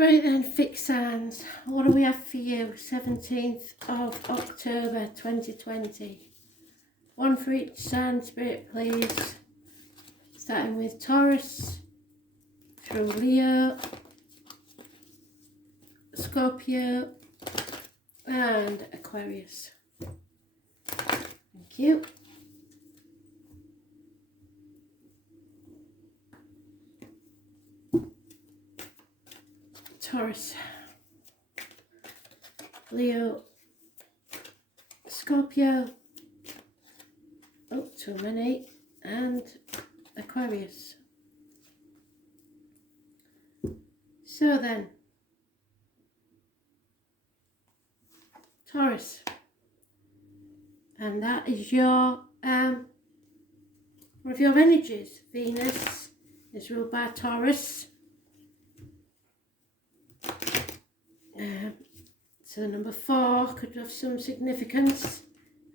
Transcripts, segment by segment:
Right then, fixed signs. What do we have for you? 17th of October 2020. One for each sign, Spirit, please. Starting with Taurus, through Leo, Scorpio, and Aquarius. Thank you. Taurus, Leo, Scorpio, oh, too many, and Aquarius. So then, Taurus, and that is your one of your energies. Venus is ruled by Taurus. So number 4 could have some significance,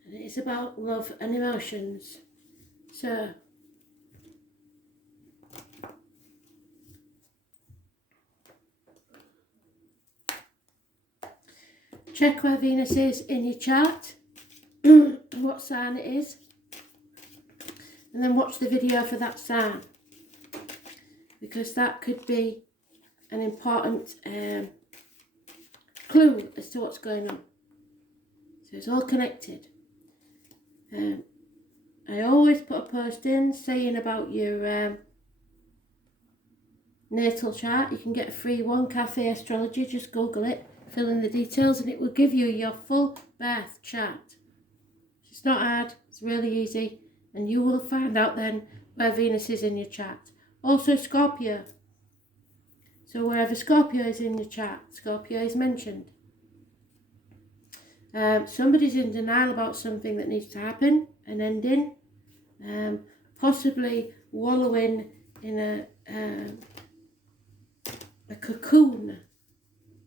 and it is about love and emotions. So check where Venus is in your chart, what sign it is, and then watch the video for that sign, because that could be an important clue as to what's going on. So it's all connected. I always put a post in saying about your natal chart. You can get a free one, Cafe Astrology. Just Google it, fill in the details, and it will give you your full birth chart. It's not hard, it's really easy, and you will find out then where Venus is in your chart. Also Scorpio. So wherever Scorpio is in your chart, Scorpio is mentioned. Somebody's in denial about something that needs to happen, an ending, possibly wallowing in a cocoon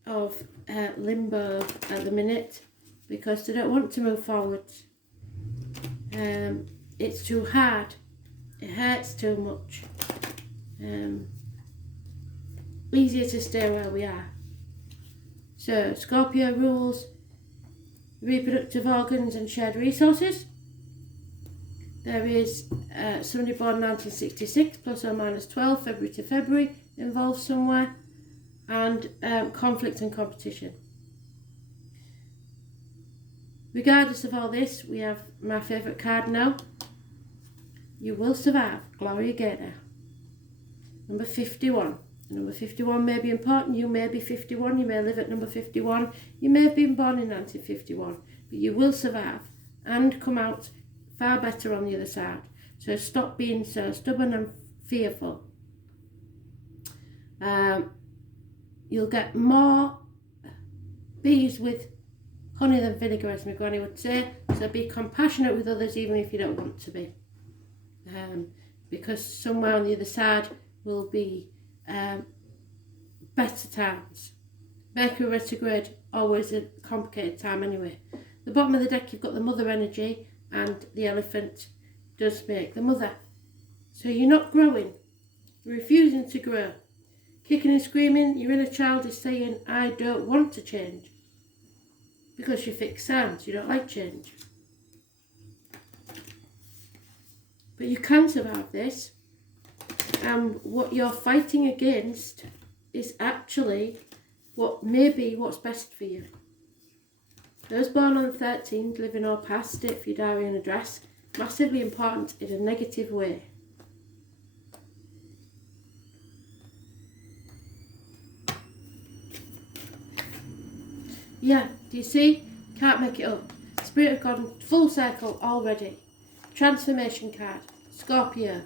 of limbo at the minute, because they don't want to move forward. It's too hard, it hurts too much. Easier to stay where we are. So Scorpio rules reproductive organs and shared resources. There is somebody born 1966 plus or minus 12, February to February, involved somewhere, and conflict and competition. Regardless of all this, we have my favourite card now. You will survive. Gloria Gaynor. Number 51. Number 51 may be important. You may be 51. You may live at number 51. You may have been born in 1951. But you will survive and come out far better on the other side. So stop being so stubborn and fearful. You'll get more bees with honey than vinegar, as my granny would say. So be compassionate with others even if you don't want to be. Because somewhere on the other side will be better times. Mercury retrograde, always a complicated time anyway. The bottom of the deck, you've got the mother energy, and the elephant does make the mother. So you're not growing, you're refusing to grow. Kicking and screaming, your inner child is saying, I don't want to change. Because you're fixed signs, you don't like change. But you can survive this. And what you're fighting against is actually what may be what's best for you. Those born on the 13th, living or past it for your diary and address, massively important in a negative way. Yeah, do you see? Can't make it up. Spirit of God, full circle already. Transformation card. Scorpio.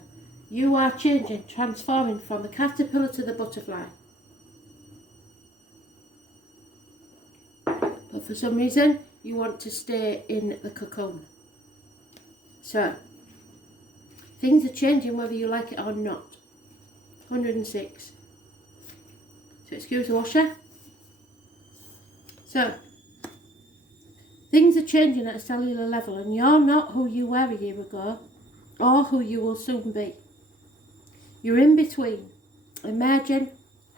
You are changing, transforming from the caterpillar to the butterfly. But for some reason, you want to stay in the cocoon. So, things are changing whether you like it or not. 106. So excuse the washer. So, things are changing at a cellular level, and you're not who you were a year ago, or who you will soon be. You're in between, emerging,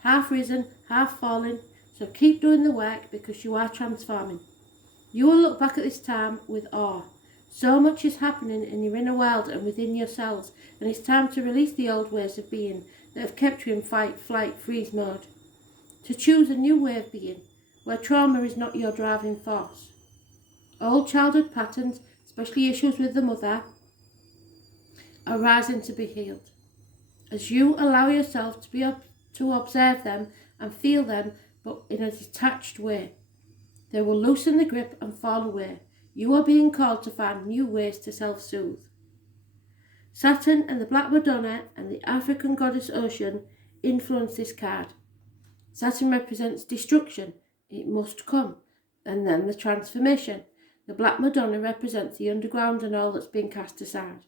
half risen, half fallen. So keep doing the work because you are transforming. You will look back at this time with awe. So much is happening in your inner world and within yourselves, and it's time to release the old ways of being that have kept you in fight, flight, freeze mode. To choose a new way of being, where trauma is not your driving force. Old childhood patterns, especially issues with the mother, are rising to be healed. As you allow yourself to observe them and feel them, but in a detached way, they will loosen the grip and fall away. You are being called to find new ways to self-soothe. Saturn and the Black Madonna and the African goddess Ocean influence this card. Saturn represents destruction. It must come. And then the transformation. The Black Madonna represents the underground and all that's been cast aside.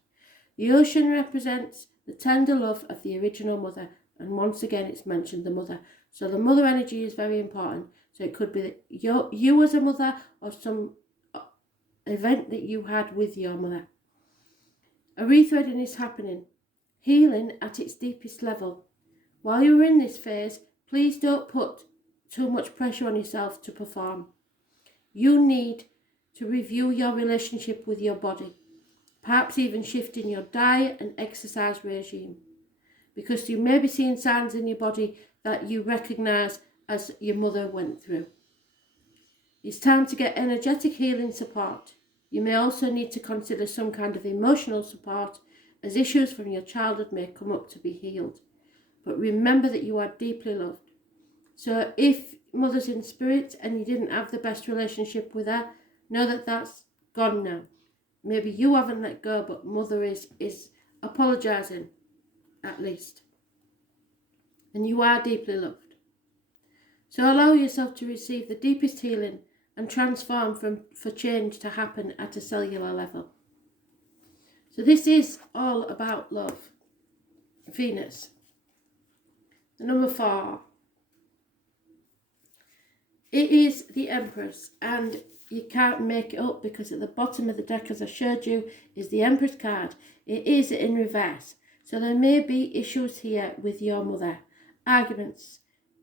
The Ocean represents the tender love of the original mother. And once again, it's mentioned the mother. So the mother energy is very important. So it could be you as a mother or some event that you had with your mother. A rethreading is happening. Healing at its deepest level. While you're in this phase, please don't put too much pressure on yourself to perform. You need to review your relationship with your body. Perhaps even shifting your diet and exercise regime. Because you may be seeing signs in your body that you recognise as your mother went through. It's time to get energetic healing support. You may also need to consider some kind of emotional support as issues from your childhood may come up to be healed. But remember that you are deeply loved. So if mother's in spirit and you didn't have the best relationship with her, know that that's gone now. Maybe you haven't let go, but mother is apologising at least. And you are deeply loved. So allow yourself to receive the deepest healing and transform for change to happen at a cellular level. So this is all about love. Venus. The number 4. It is the Empress, and you can't make it up because at the bottom of the deck, as I showed you, is the Empress card. It is in reverse. So there may be issues here with your mother. Arguments.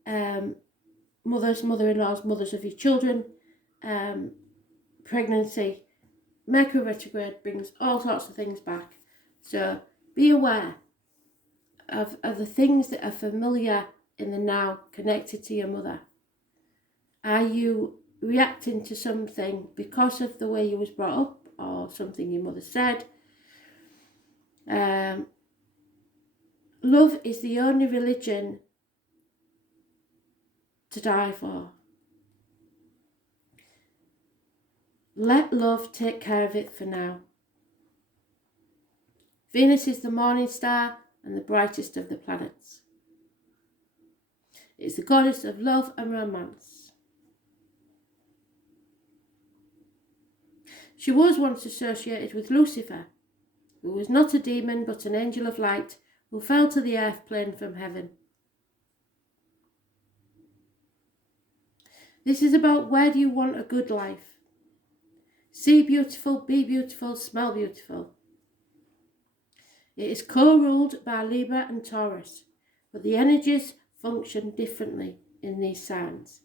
Mothers, mother-in-laws, mothers of your children. Pregnancy. Mercury retrograde brings all sorts of things back. So be aware of the things that are familiar in the now connected to your mother. Are you reacting to something because of the way you was brought up or something your mother said? Love is the only religion to die for. Let love take care of it for now. Venus is the morning star and the brightest of the planets. It's the goddess of love and romance. She was once associated with Lucifer, who was not a demon but an angel of light who fell to the earth plane from heaven. This is about where do you want a good life. See beautiful, be beautiful, smell beautiful. It is co-ruled by Libra and Taurus, but the energies function differently in these signs.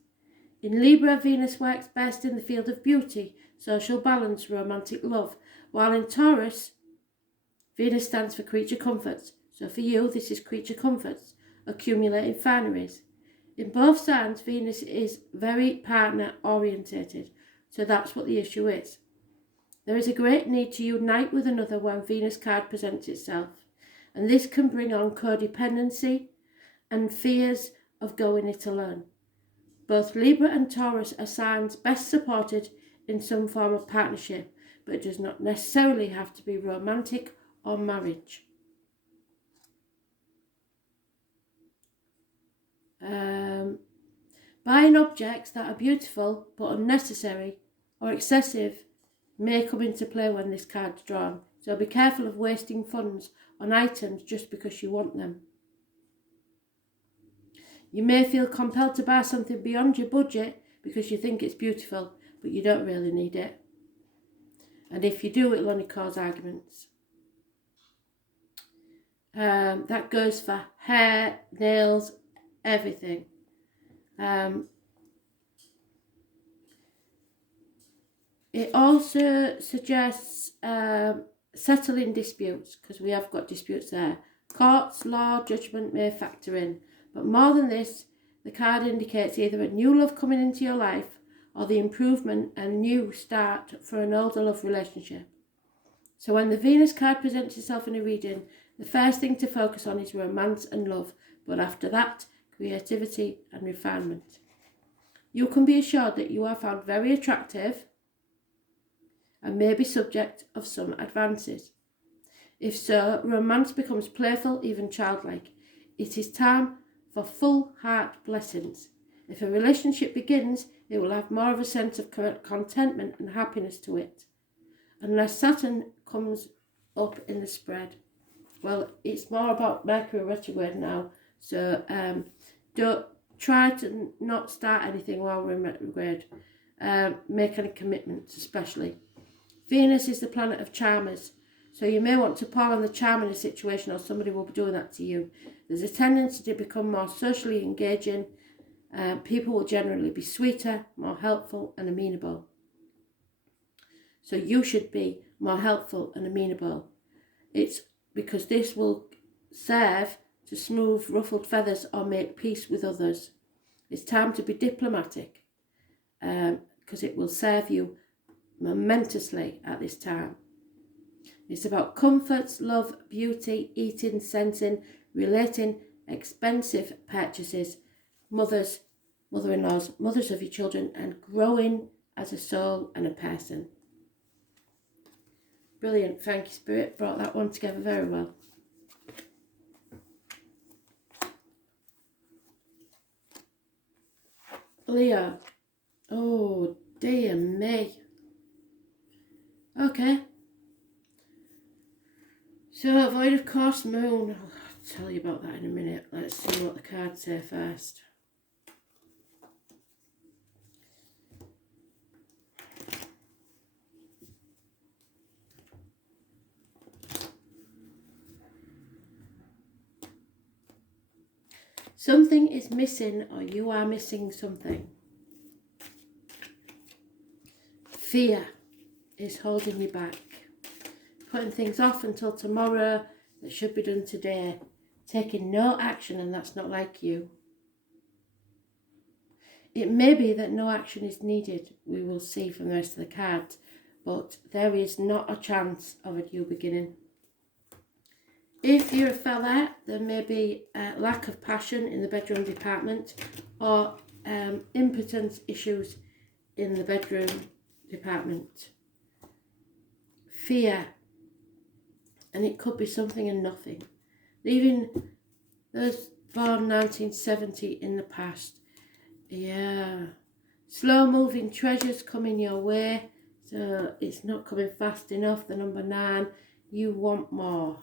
In Libra, Venus works best in the field of beauty, social balance, romantic love, while in Taurus, Venus stands for creature comforts. So for you, this is creature comforts, accumulating fineries. In both signs, Venus is very partner orientated, so that's what the issue is. There is a great need to unite with another when Venus card presents itself, and this can bring on codependency and fears of going it alone. Both Libra and Taurus are signs best supported in some form of partnership, but it does not necessarily have to be romantic or marriage. Buying objects that are beautiful but unnecessary or excessive may come into play when this card's drawn, so be careful of wasting funds on items just because you want them. You may feel compelled to buy something beyond your budget because you think it's beautiful, but you don't really need it. And if you do, it'll only cause arguments. That goes for hair, nails, everything. It also suggests settling disputes, because we have got disputes there. Courts, law, judgment may factor in. But more than this, the card indicates either a new love coming into your life or the improvement and new start for an older love relationship. So when the Venus card presents itself in a reading, the first thing to focus on is romance and love, but after that, creativity and refinement. You can be assured that you are found very attractive and may be subject of some advances. If so, romance becomes playful, even childlike. It is time for full heart blessings. If a relationship begins, it will have more of a sense of contentment and happiness to it, unless Saturn comes up in the spread. Well, it's more about Mercury retrograde now, so don't try to not start anything while we're in retrograde. Make any commitments, especially. Venus is the planet of charmers, so you may want to pour on the charm in a situation, or somebody will be doing that to you. There's a tendency to become more socially engaging. People will generally be sweeter, more helpful and amenable. So you should be more helpful and amenable. It's because this will serve to smooth ruffled feathers or make peace with others. It's time to be diplomatic, because it will serve you momentously at this time. It's about comforts, love, beauty, eating, sensing, relating, expensive purchases, mothers, mother-in-laws, mothers of your children, and growing as a soul and a person. Brilliant, thank you, Spirit. Brought that one together very well. Leo. Oh, dear me. Okay. So, void of course, moon. I'll tell you about that in a minute. Let's see what the cards say first. Something is missing, or you are missing something. Fear is holding you back. Putting things off until tomorrow that should be done today. Taking no action, and that's not like you. It may be that no action is needed. We will see from the rest of the cards. But there is not a chance of a new beginning. If you're a fella, there may be a lack of passion in the bedroom department, or impotence issues in the bedroom department. Fear, and it could be something and nothing. Leaving those born 1970 in the past. Yeah. Slow moving treasures coming your way, so it's not coming fast enough. The number 9, you want more.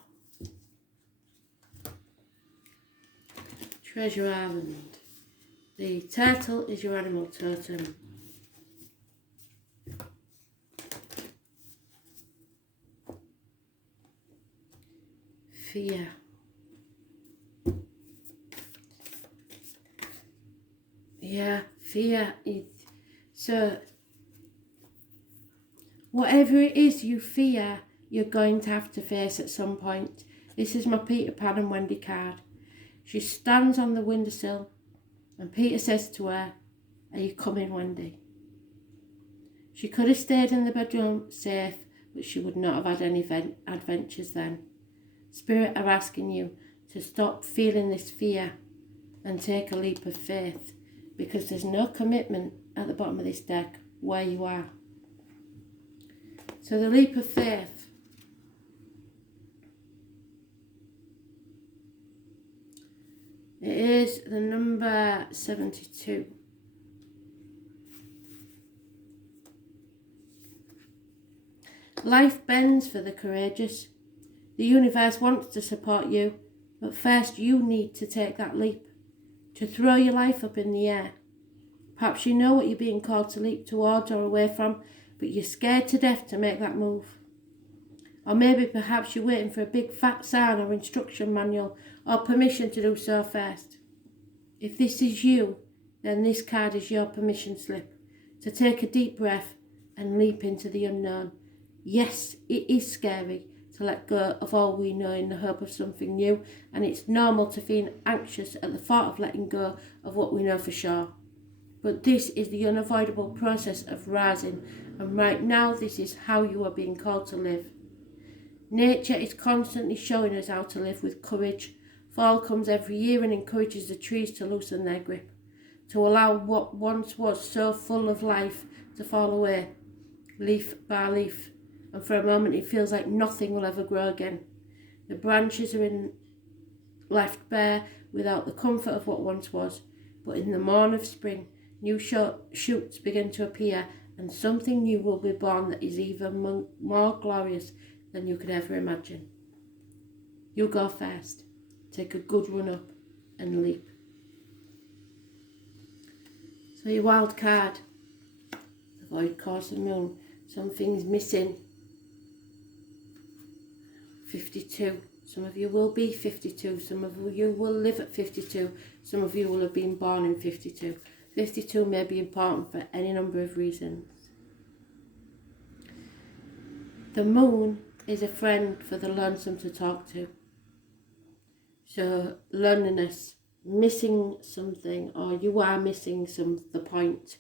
Treasure Island. The turtle is your animal totem. Fear. Yeah, fear. So, whatever it is you fear, you're going to have to face at some point. This is my Peter Pan and Wendy card. She stands on the windowsill and Peter says to her, "Are you coming, Wendy?" She could have stayed in the bedroom safe, but she would not have had any adventures then. Spirit are asking you to stop feeling this fear and take a leap of faith, because there's no commitment at the bottom of this deck where you are. So the leap of faith. It is the number 72. Life bends for the courageous. The universe wants to support you, but first you need to take that leap, to throw your life up in the air. Perhaps you know what you're being called to leap towards or away from, but you're scared to death to make that move. Or maybe perhaps you're waiting for a big fat sign or instruction manual or permission to do so first. If this is you, then this card is your permission slip to take a deep breath and leap into the unknown. Yes, it is scary to let go of all we know in the hope of something new, and it's normal to feel anxious at the thought of letting go of what we know for sure. But this is the unavoidable process of rising, and right now this is how you are being called to live. Nature is constantly showing us how to live with courage. Fall comes every year and encourages the trees to loosen their grip, to allow what once was so full of life to fall away, leaf by leaf, and for a moment it feels like nothing will ever grow again. The branches are left bare without the comfort of what once was, but in the morn of spring, new shoots begin to appear, and something new will be born that is even more glorious than you could ever imagine. You go first. Take a good run up and leap. So your wild card, the void course of the moon. Something's missing. 52. Some of you will be 52. Some of you will live at 52. Some of you will have been born in 52. 52 may be important for any number of reasons. The moon is a friend for the lonesome to talk to. So loneliness, missing something, or you are missing the point.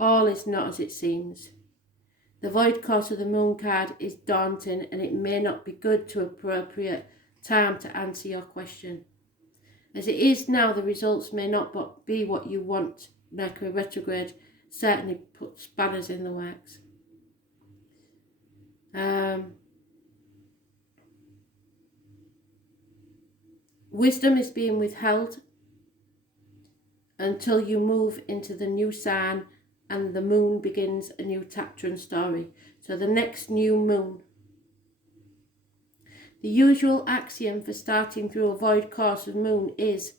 All is not as it seems. The void course of the moon card is daunting, and it may not be good to appropriate time to answer your question. As it is now, the results may not be what you want. Mercury retrograde certainly puts spanners in the works. Wisdom is being withheld until you move into the new sign and the moon begins a new chapter and story. So the next new moon. The usual axiom for starting through a void course of moon is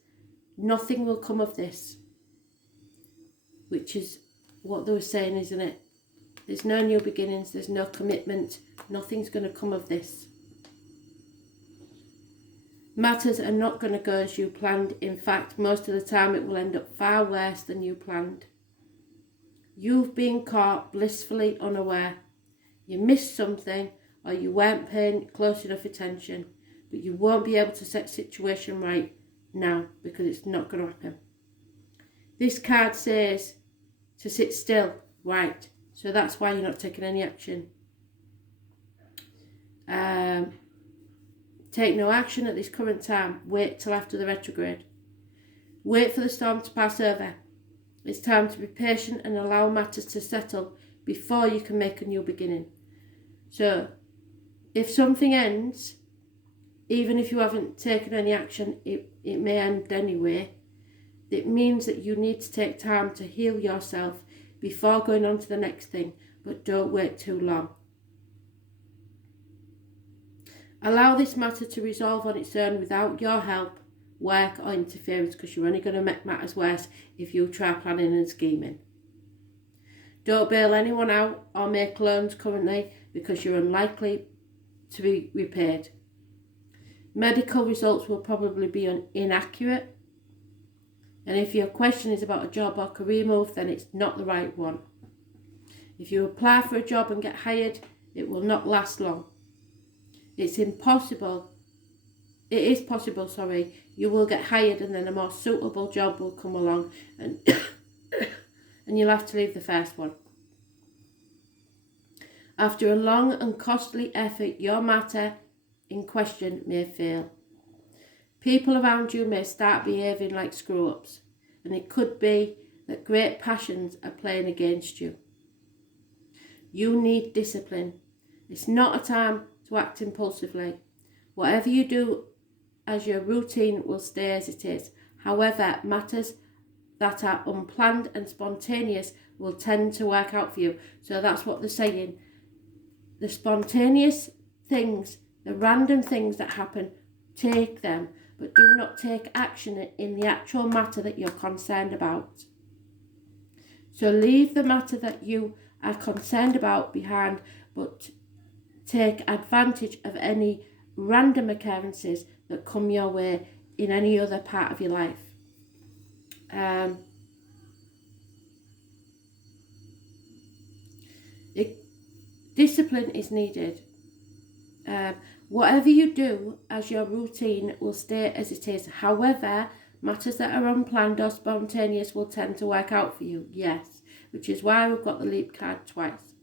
nothing will come of this, which is what they were saying, isn't it? There's no new beginnings, there's no commitment, nothing's going to come of this. Matters are not going to go as you planned. In fact, most of the time it will end up far worse than you planned. You've been caught blissfully unaware. You missed something, or you weren't paying close enough attention, but you won't be able to set the situation right now because it's not going to happen. This card says to sit still, right? So that's why you're not taking any action. Take no action at this current time. Wait till after the retrograde. Wait for the storm to pass over. It's time to be patient and allow matters to settle before you can make a new beginning. So, if something ends, even if you haven't taken any action, it may end anyway. It means that you need to take time to heal yourself before going on to the next thing, but don't wait too long. Allow this matter to resolve on its own without your help, work or interference, because you're only going to make matters worse if you try planning and scheming. Don't bail anyone out or make loans currently because you're unlikely to be repaid. Medical results will probably be inaccurate. And if your question is about a job or career move, then it's not the right one. If you apply for a job and get hired, it will not last long. It is possible, you will get hired and then a more suitable job will come along and and you'll have to leave the first one. After a long and costly effort, your matter in question may fail. People around you may start behaving like screw-ups, and it could be that great passions are playing against you. You need discipline. It's not a time to act impulsively. Whatever you do as your routine will stay as it is. However, matters that are unplanned and spontaneous will tend to work out for you. So that's what they're saying. The spontaneous things, the random things that happen, take them, but do not take action in the actual matter that you're concerned about. So leave the matter that you are concerned about behind, but take advantage of any random occurrences that come your way in any other part of your life. Discipline is needed. Whatever you do as your routine will stay as it is. However, matters that are unplanned or spontaneous will tend to work out for you. Yes, which is why we've got the leap card twice.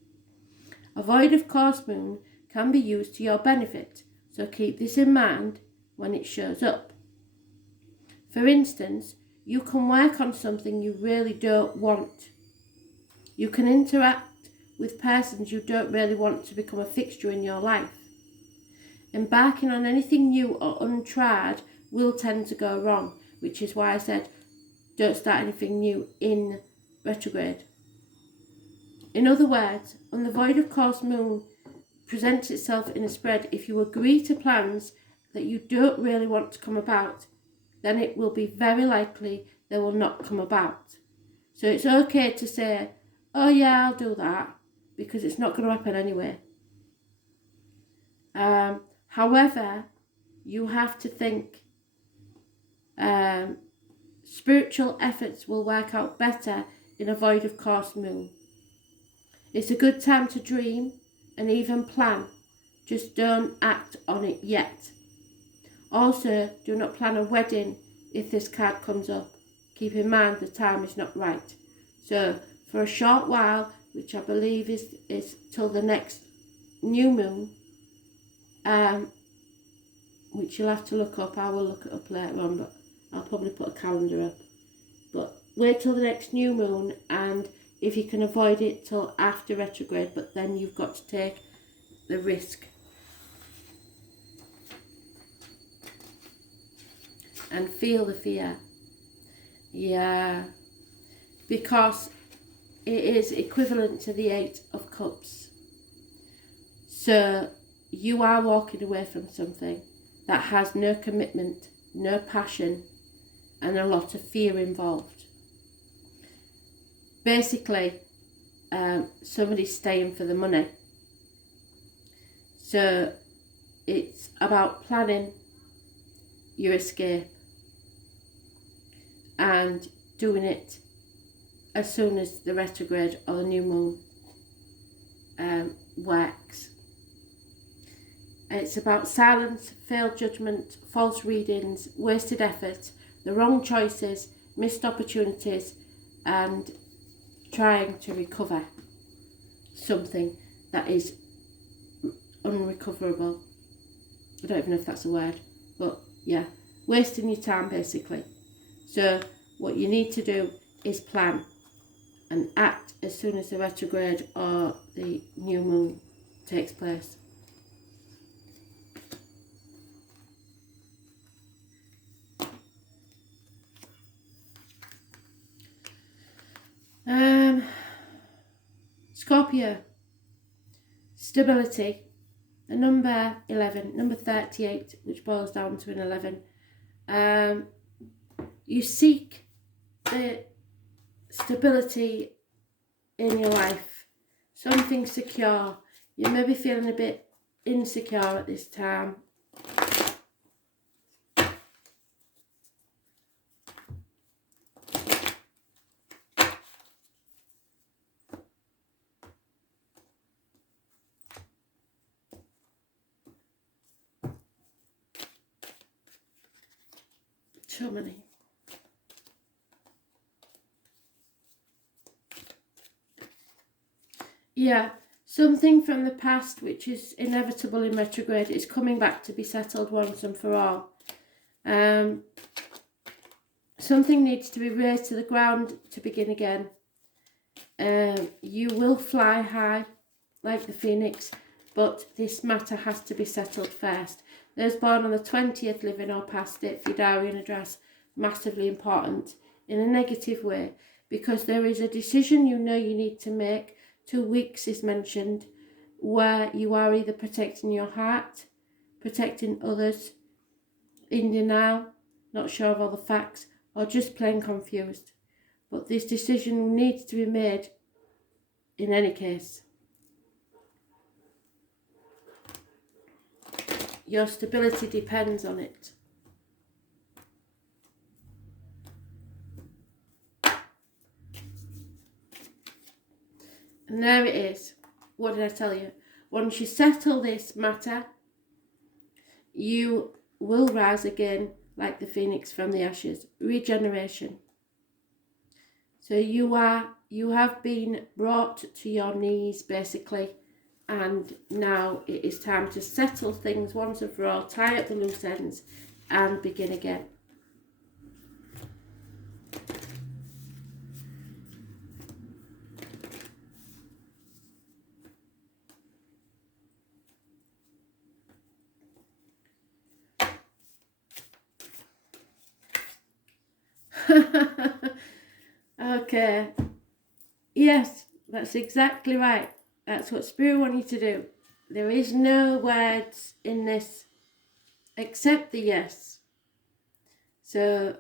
A void of course moon can be used to your benefit, so keep this in mind when it shows up. For instance, you can work on something you really don't want. You can interact with persons you don't really want to become a fixture in your life. Embarking on anything new or untried will tend to go wrong, which is why I said don't start anything new in retrograde. In other words, when the void of course moon presents itself in a spread, if you agree to plans that you don't really want to come about, then it will be very likely they will not come about. So it's okay to say, oh yeah, I'll do that, because it's not going to happen anyway. However, you have to think spiritual efforts will work out better in a void of course moon. It's a good time to dream and even plan. Just don't act on it yet. Also, do not plan a wedding if this card comes up. Keep in mind the time is not right. So, for a short while, which I believe is till the next new moon, which you'll have to look up. I will look it up later on, but I'll probably put a calendar up. But wait till the next new moon, and if you can avoid it till after retrograde, but then you've got to take the risk. And feel the fear. Yeah. Because it is equivalent to the 8 of Cups. So you are walking away from something that has no commitment, no passion, and a lot of fear involved. Basically, somebody's staying for the money. So it's about planning your escape and doing it as soon as the retrograde or the new moon works. It's about silence, failed judgment, false readings, wasted effort, the wrong choices, missed opportunities, and trying to recover something that is unrecoverable. I don't even know if that's a word, but yeah, wasting your time basically. So what you need to do is plan and act as soon as the retrograde or the new moon takes place. Scorpio, stability, the number 11, number 38, which boils down to an 11. You seek the stability in your life, something secure. You may be feeling a bit insecure at this time. So many. Yeah, something from the past which is inevitable in retrograde is coming back to be settled once and for all. Something needs to be razed to the ground to begin again. You will fly high like the phoenix, but this matter has to be settled first. Those born on the 20th, living or past it, Fidarian address, massively important in a negative way, because there is a decision you know you need to make. 2 weeks is mentioned, where you are either protecting your heart, protecting others, in denial, not sure of all the facts, or just plain confused. But this decision needs to be made in any case. Your stability depends on it. And there it is. What did I tell you? Once you settle this matter, you will rise again like the phoenix from the ashes. Regeneration. So you have been brought to your knees, basically, and now it is time to settle things once and for all, tie up the loose ends, and begin again. Okay. Yes, that's exactly right. That's what Spirit wants you to do. There is no words in this except the yes. So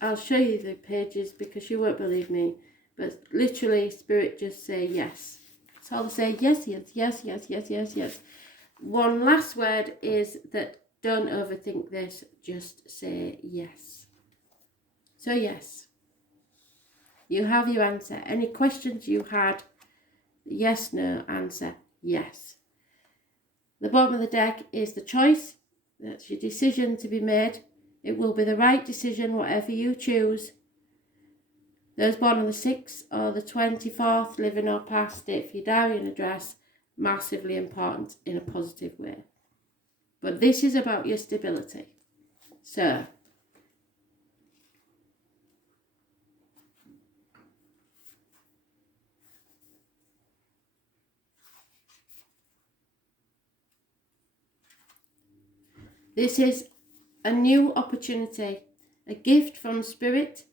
I'll show you the pages because you won't believe me. But literally, Spirit just say yes. So I'll say yes, yes, yes, yes, yes, yes, yes. One last word is that don't overthink this. Just say yes. So yes. You have your answer. Any questions you had, yes, no, answer, yes. The bottom of the deck is the choice. That's your decision to be made. It will be the right decision, whatever you choose. Those born on the 6th or the 24th, living or past it, for your diary and address, massively important in a positive way. But this is about your stability. So, this is a new opportunity, a gift from Spirit.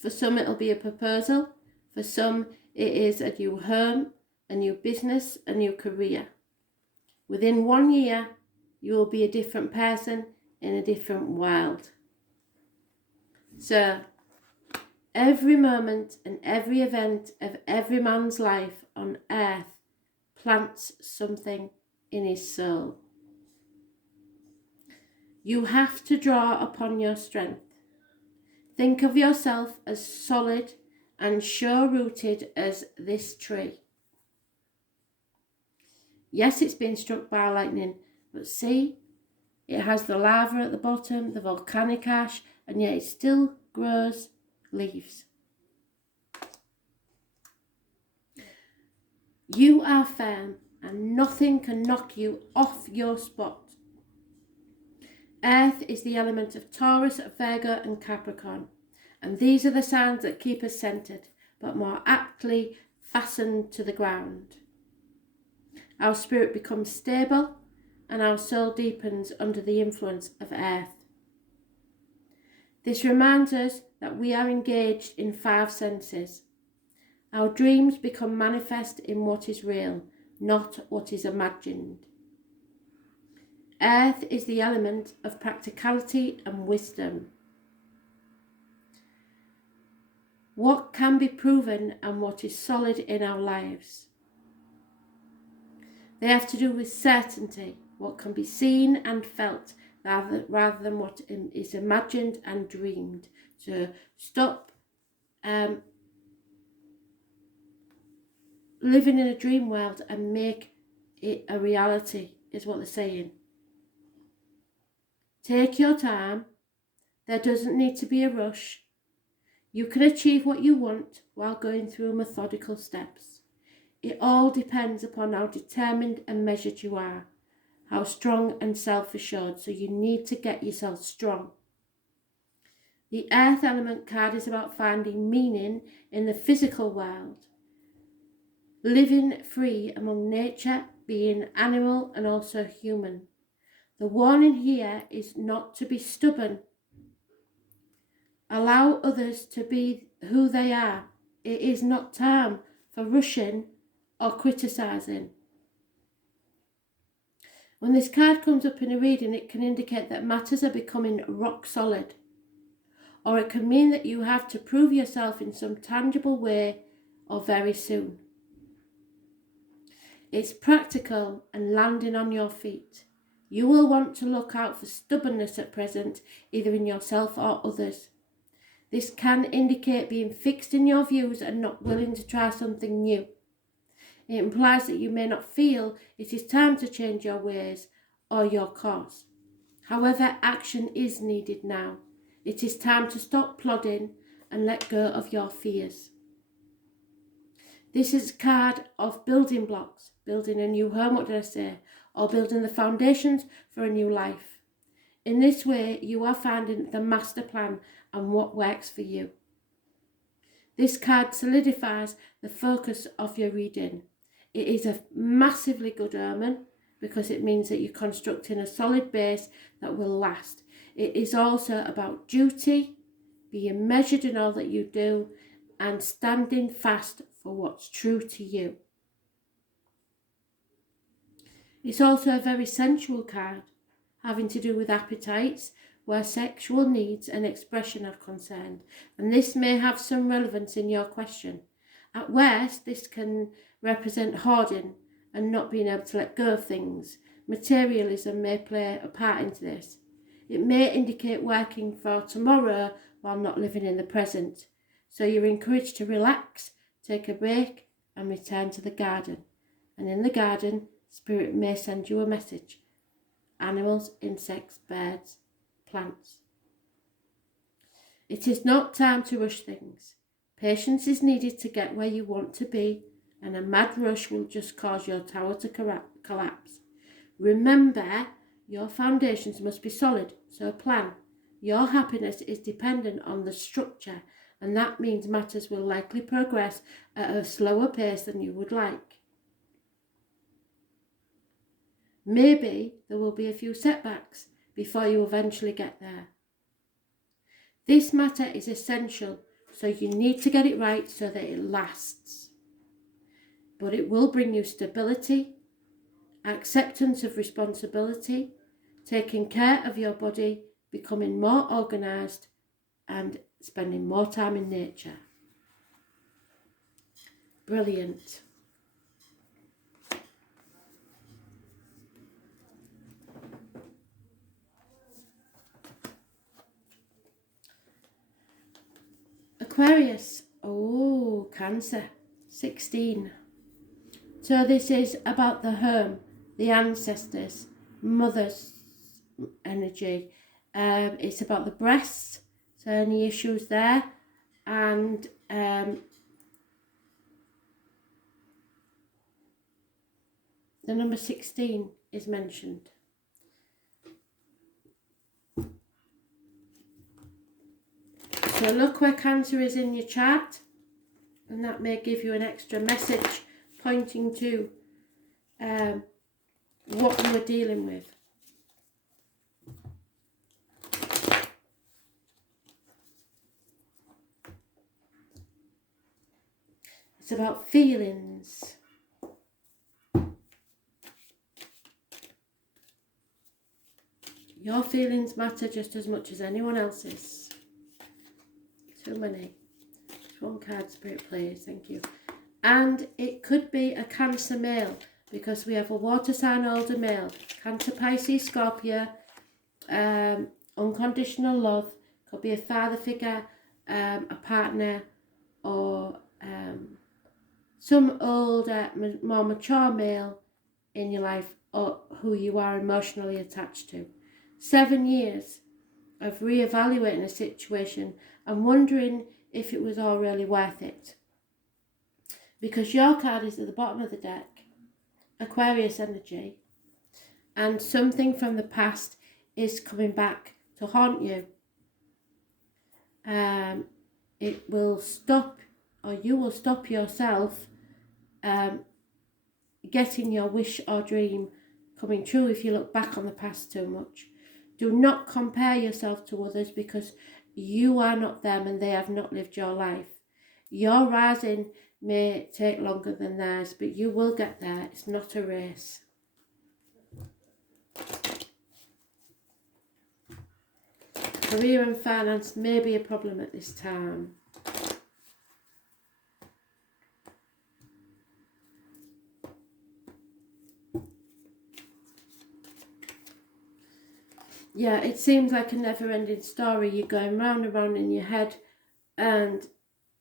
For some it'll be a proposal. For some it is a new home, a new business, a new career. Within 1 year, you will be a different person in a different world. So, every moment and every event of every man's life on earth plants something in his soul. You have to draw upon your strength. Think of yourself as solid and sure-rooted as this tree. Yes, it's been struck by lightning, but see, it has the lava at the bottom, the volcanic ash, and yet it still grows leaves. You are firm, and nothing can knock you off your spot. Earth is the element of Taurus, Virgo, and Capricorn, and these are the signs that keep us centered, but more aptly fastened to the ground. Our spirit becomes stable, and our soul deepens under the influence of Earth. This reminds us that we are engaged in 5 senses. Our dreams become manifest in what is real, not what is imagined. Earth is the element of practicality and wisdom. What can be proven and what is solid in our lives. They have to do with certainty, what can be seen and felt, rather than what is imagined and dreamed. So stop living in a dream world and make it a reality, is what they're saying. Take your time. There doesn't need to be a rush. You can achieve what you want while going through methodical steps. It all depends upon how determined and measured you are, how strong and self-assured, so you need to get yourself strong. The Earth element card is about finding meaning in the physical world, living free among nature, being animal and also human. The warning here is not to be stubborn. Allow others to be who they are. It is not time for rushing or criticising. When this card comes up in a reading, it can indicate that matters are becoming rock solid. Or it can mean that you have to prove yourself in some tangible way or very soon. It's practical and landing on your feet. You will want to look out for stubbornness at present, either in yourself or others. This can indicate being fixed in your views and not willing to try something new. It implies that you may not feel it is time to change your ways or your course. However, action is needed now. It is time to stop plodding and let go of your fears. This is a card of building blocks, building a new home, what did I say? Or building the foundations for a new life. In this way, you are finding the master plan and what works for you. This card solidifies the focus of your reading. It is a massively good omen because it means that you're constructing a solid base that will last. It is also about duty, being measured in all that you do, and standing fast for what's true to you. It's also a very sensual card, having to do with appetites, where sexual needs and expression are concerned, and this may have some relevance in your question. At worst, this can represent hoarding and not being able to let go of things. Materialism may play a part into this. It may indicate working for tomorrow while not living in the present. So you're encouraged to relax, take a break, and return to the garden. And in the garden, Spirit may send you a message. Animals, insects, birds, plants. It is not time to rush things. Patience is needed to get where you want to be, and a mad rush will just cause your tower to collapse. Remember, your foundations must be solid, so plan. Your happiness is dependent on the structure, and that means matters will likely progress at a slower pace than you would like. Maybe there will be a few setbacks before you eventually get there. This matter is essential, so you need to get it right so that it lasts. But it will bring you stability, acceptance of responsibility, taking care of your body, becoming more organised, and spending more time in nature. Brilliant. Aquarius. Oh, Cancer. 16. So this is about the home, the ancestors, mother's energy. It's about the breasts, so any issues there, and the number 16 is mentioned. So look where Cancer is in your chart, and that may give you an extra message pointing to what you are dealing with. It's about feelings. Your feelings matter just as much as anyone else's. Too many. Just one card, Spirit, please. Thank you. And it could be a Cancer male, because we have a water sign older male. Cancer, Pisces, Scorpio, unconditional love. Could be a father figure, a partner, or some older, more mature male in your life, or who you are emotionally attached to. 7 years of re-evaluating a situation and wondering if it was all really worth it. Because your card is at the bottom of the deck, Aquarius energy, and something from the past is coming back to haunt you. It will stop, or you will stop yourself getting your wish or dream coming true if you look back on the past too much. Do not compare yourself to others, because you are not them and they have not lived your life. Your rising may take longer than theirs, but you will get there. It's not a race. Career and finance may be a problem at this time. Yeah, it seems like a never-ending story. You're going round and round in your head, and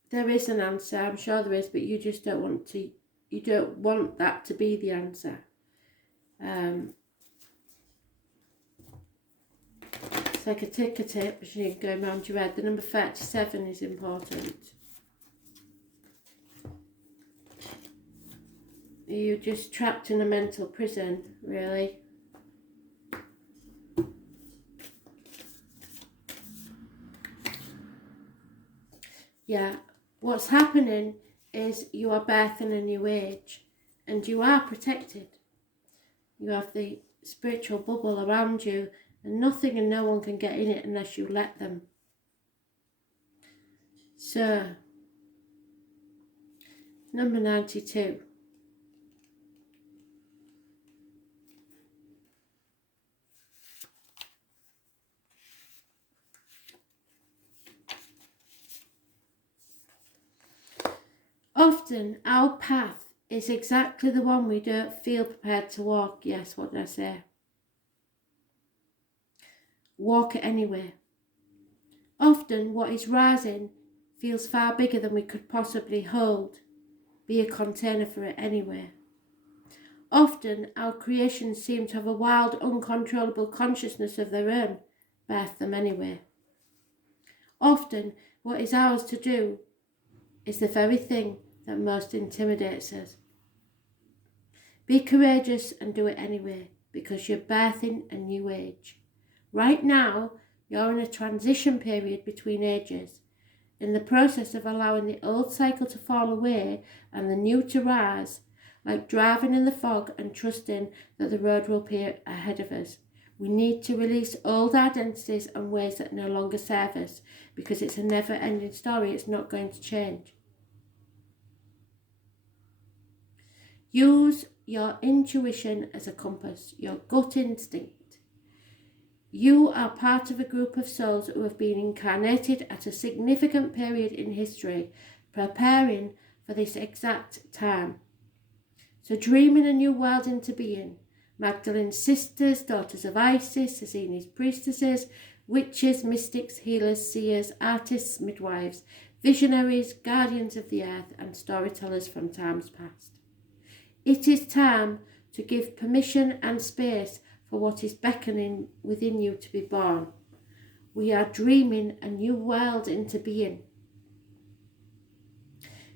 there is an answer, I'm sure there is, but you just don't want to you don't want that to be the answer. It's like a ticker tape machine going around your head. The number 37 is important. You're just trapped in a mental prison, really. Yeah, what's happening is you are birthing a new age and you are protected. You have the spiritual bubble around you and nothing and no one can get in it unless you let them. So, number 92. Often our path is exactly the one we don't feel prepared to walk. Yes, what did I say? Walk it anyway. Often what is rising feels far bigger than we could possibly hold. Be a container for it anyway. Often our creations seem to have a wild, uncontrollable consciousness of their own. Birth them anyway. Often what is ours to do is the very thing that most intimidates us. Be courageous and do it anyway, because you're birthing a new age. Right now, you're in a transition period between ages, in the process of allowing the old cycle to fall away and the new to rise, like driving in the fog and trusting that the road will appear ahead of us. We need to release old identities and ways that no longer serve us, because it's a never-ending story. It's not going to change. Use your intuition as a compass, your gut instinct. You are part of a group of souls who have been incarnated at a significant period in history, preparing for this exact time. So dreaming a new world into being. Magdalene's sisters, daughters of Isis, Asini's priestesses, witches, mystics, healers, seers, artists, midwives, visionaries, guardians of the earth, and storytellers from times past. It is time to give permission and space for what is beckoning within you to be born. We are dreaming a new world into being.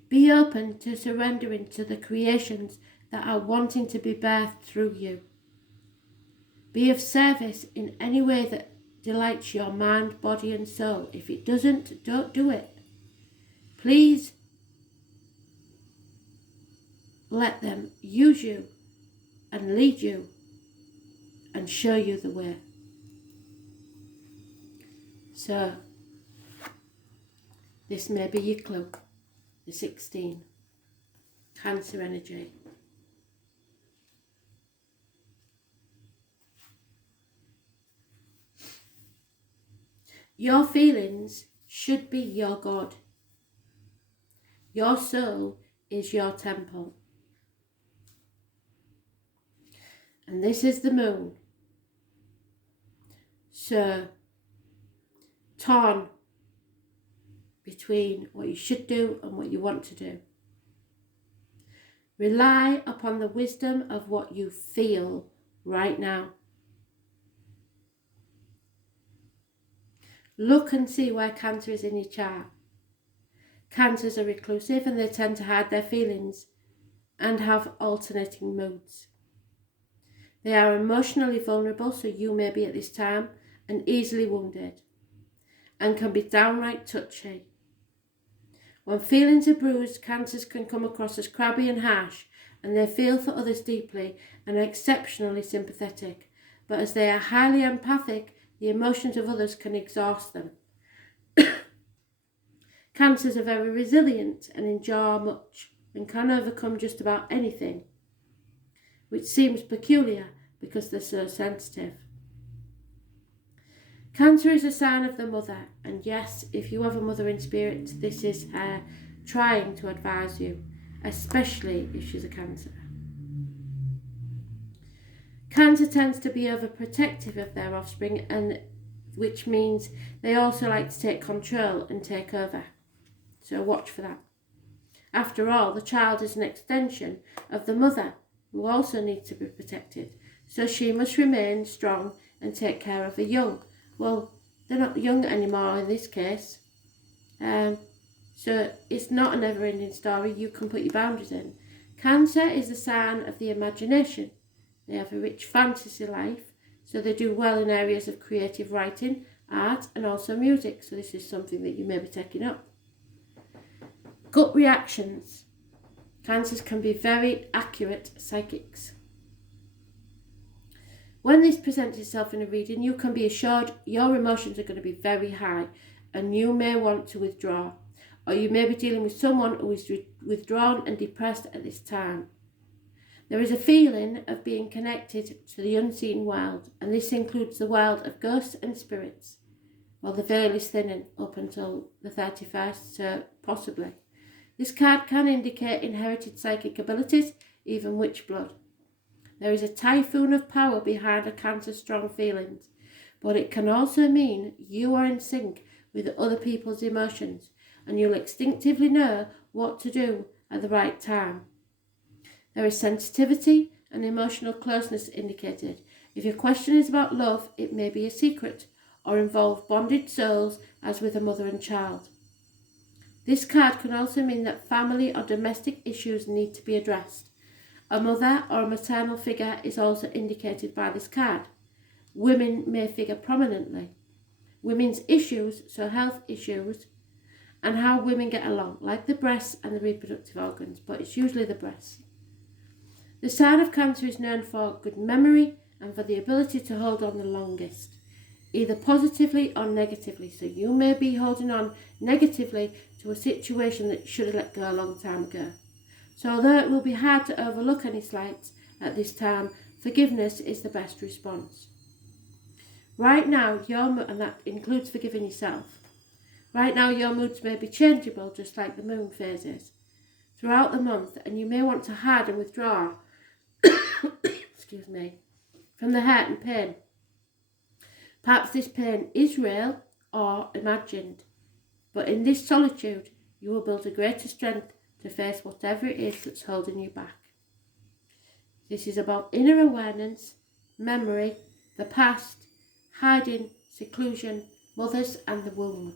Be open to surrendering to the creations that are wanting to be birthed through you. Be of service in any way that delights your mind, body and soul. If it doesn't, don't do it. Please let them use you and lead you and show you the way. So, this may be your clue. The 16. Cancer energy. Your feelings should be your God. Your soul is your temple. And this is the moon. So, torn between what you should do and what you want to do. Rely upon the wisdom of what you feel right now. Look and see where Cancer is in your chart. Cancers are reclusive and they tend to hide their feelings and have alternating moods. They are emotionally vulnerable, so you may be at this time, and easily wounded, and can be downright touchy. When feelings are bruised, Cancers can come across as crabby and harsh, and they feel for others deeply and are exceptionally sympathetic. But as they are highly empathic, the emotions of others can exhaust them. Cancers are very resilient and endure much, and can overcome just about anything, which seems peculiar because they're so sensitive. Cancer is a sign of the mother, and yes, if you have a mother in spirit, this is her trying to advise you, especially if she's a Cancer. Cancer tends to be overprotective of their offspring, and which means they also like to take control and take over. So watch for that. After all, the child is an extension of the mother, who also needs to be protected. So she must remain strong and take care of the young. Well, they're not young anymore in this case. So it's not a never-ending story. You can put your boundaries in. Cancer is a sign of the imagination. They have a rich fantasy life, so they do well in areas of creative writing, art, and also music. So this is something that you may be taking up. Gut reactions. Cancers can be very accurate psychics. When this presents itself in a reading, you can be assured your emotions are going to be very high and you may want to withdraw. Or you may be dealing with someone who is withdrawn and depressed at this time. There is a feeling of being connected to the unseen world, and this includes the world of ghosts and spirits. Well, the veil is thinning up until the 31st, so possibly. This card can indicate inherited psychic abilities, even witch blood. There is a typhoon of power behind a Cancer's strong feelings, but it can also mean you are in sync with other people's emotions, and you'll instinctively know what to do at the right time. There is sensitivity and emotional closeness indicated. If your question is about love, it may be a secret or involve bonded souls as with a mother and child. This card can also mean that family or domestic issues need to be addressed. A mother or a maternal figure is also indicated by this card. Women may figure prominently. Women's issues, so health issues, and how women get along, like the breasts and the reproductive organs, but it's usually the breasts. The sign of Cancer is known for good memory and for the ability to hold on the longest, either positively or negatively. So you may be holding on negatively to a situation that you should have let go a long time ago. So although it will be hard to overlook any slights at this time, forgiveness is the best response. Right now, and that includes forgiving yourself. Right now, your moods may be changeable, just like the moon phases, throughout the month, and you may want to hide and withdraw excuse me, from the hurt and pain. Perhaps this pain is real or imagined, but in this solitude, you will build a greater strength to face whatever it is that's holding you back. This is about inner awareness, memory, the past, hiding, seclusion, mothers and the womb.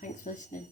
Thanks for listening.